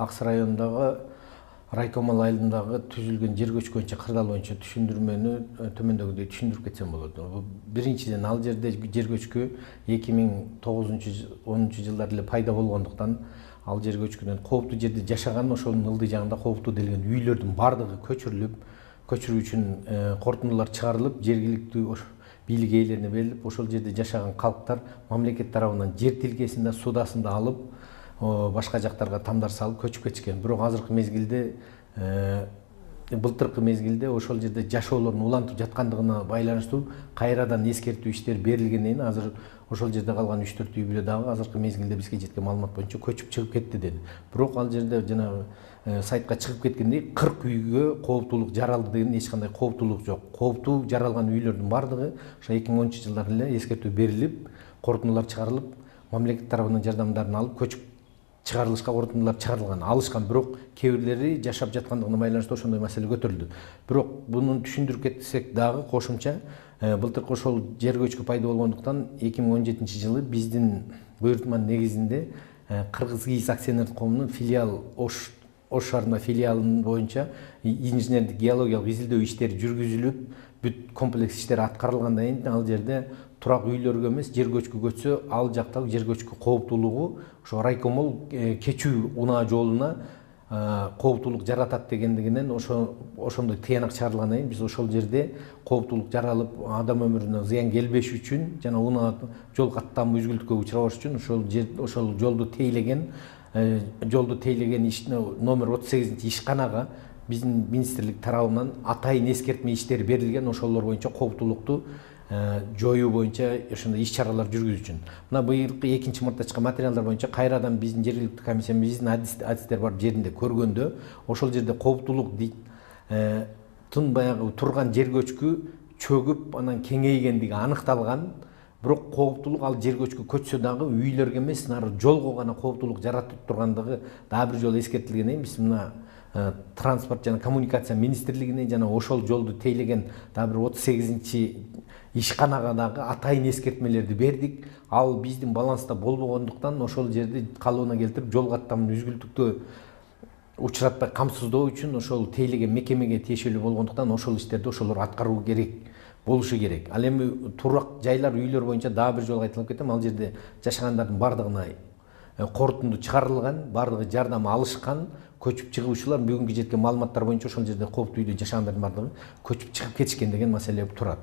Аксы районундагы Райкомал айылындагы түзүлгөн жер көчкү боюнча кырдаал боюнча түшүндүрмөнү төмөндөгүдөй түшүндүрүп кетсем болот. Биринчиден, ал жерде жер көчкү 2009-10 жылдары эле пайда болгондуктан ал жер көчкүнөн кооптуу жерде жашаган, ошонун ылдый жагында кооптуу делген үйлөрдүн баардыгы көчүрүлүп, көчүрүү үчүн корутундулар чыгарылып, жергиликтүү бийлик ээлерине берилип, ошол жерде жашаган калктар мамлекет тарабынан жер тилкесин да, судасын да алып, башка жактарга тамдар салып көчүп кетишкен. Бирок азыркы мезгилде, былтыркы мезгилде ошол жерде жашоолордун улантып жаткандыгына байланыштуу кайрадан эскертүү иштери берилгенден кийин азыр ошол жерде калган 3-4 үй бүлө дагы азыркы мезгилде бизге жеткен маалымат боюнча көчүп чыгып кетти деди. Бирок ал жерде жанагы сайтка чыгып кеткендей 40 үйгө кооптуулук жаралды деген эч кандай кооптуулук жок. Кооптуу жаралган үйлөрдүн баардыгы ошо 2010-жылдары эле эскертүү берилип, корутундулар чыгарылып, мамлекет тарабынан жардамдарын алып көчүп чыгарылышка корутундулар чыгарылган, алышкан. Бирок кээ бирлери жашап жаткандыгына байланыштуу ошондой маселе көтөрүлдү. Бирок муну түшүндүрүп кетсек дагы кошумча, былтыркы ошол жер көчкү пайда болгондуктан 2017-жылы биздин буйртманын негизинде Кыргыз-ГИИС акционерлик коомунун филиал Ош шаарында филиалынын боюнча инженердик геологиялык изилдөө иштери жүргүзүлүп, бүт комплекс иштери аткарылгандан кийин ал жерде турак үйлөргө эмес, жер көчкү көчсө, ал жактагы жер көчкү кооптуулугу ошо райкомол кечүү унаа жолуна кооптуулук жаратат дегендигинен ошондой тыянак чыгарылгандан кийин биз ошол жерде кооптуулук жаралып, адам өмүрүнө зыян келбеш үчүн жана унаа жол каттамы үзгүлтүккө учурабаш үчүн ошол жолду тейлеген номер 38 ишканага биздин министрлик тарабынан атайын эскертме иштери берилген, ошолор боюнча кооптуулукту жоюу боюнча ошондой иш-чаралар жүргүзүү үчүн. Мына быйылкы 2-марта чыккан материалдар боюнча кайрадан биздин жергиликтүү комиссия, биздин адистер барып жеринде көргөндө, ошол жерде кооптуулук баягы турган жер көчкү чөгүп, анан кеңейгендиги аныкталган. Бирок кооптуулук ал жер көчкү көчсө дагы үйлөргө эмес, нары жолго гана кооптуулук жаратып тургандыгы дагы бир жолу эскертилгенден кийин биз мына транспорт жана коммуникация министрлигине жана ошол жолду тейлеген дагы бир 38 ишканага дагы атайын эскертмелерди бердик. Ал биздин баланста болбогондуктан ошол жерди калыбына келтирип, жол каттамын үзгүлтүктө учуратпай камсыздоо үчүн ошол тейлеген мекемеге тиешелүү болгондуктан ошол иштерди ошолор аткаруу керек, болушу керек. Ал эми турак жайлар, үйлөр боюнча дагы бир жолу кайталап кетем, ал жерде жашагандардын баардыгына корутунду чыгарылган, баардыгы жардам алышкан. Көчүп чыгуучулар бүгүнкү жеткен маалыматтар боюнча ошол жерде кооптуу үйдө жашагандардын баардыгы көчүп чыгып кетишкен деген маселе турат.